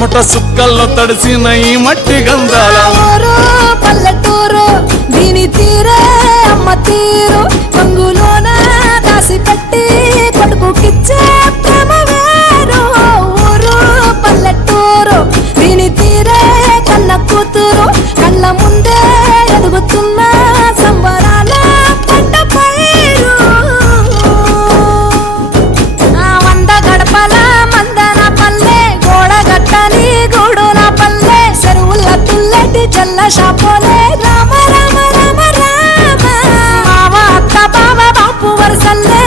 చెమట సుక్కల్లో తడిసిన ఈ మట్టి గంధాల పల్లెటూరు దీని తీరే అమ్మ తీరు కొంగులోన దాసి పెట్టి కొడుకుకిచ్చే ప్రేమ వేరు ఊరు పల్లెటూరు దీని తీరే కన్న కూతురు కళ్ళ ముందే ఎదుగుతున్న సంబరాల పంట పైరు వంద గడపల మందన పల్లె గోడ గట్టని గూడున పల్లె చెరువుల తుల్లటి జల్ల షాపోలే రామ రామ రామ రామ మామ అక్క బావ బాపు వరసల్లే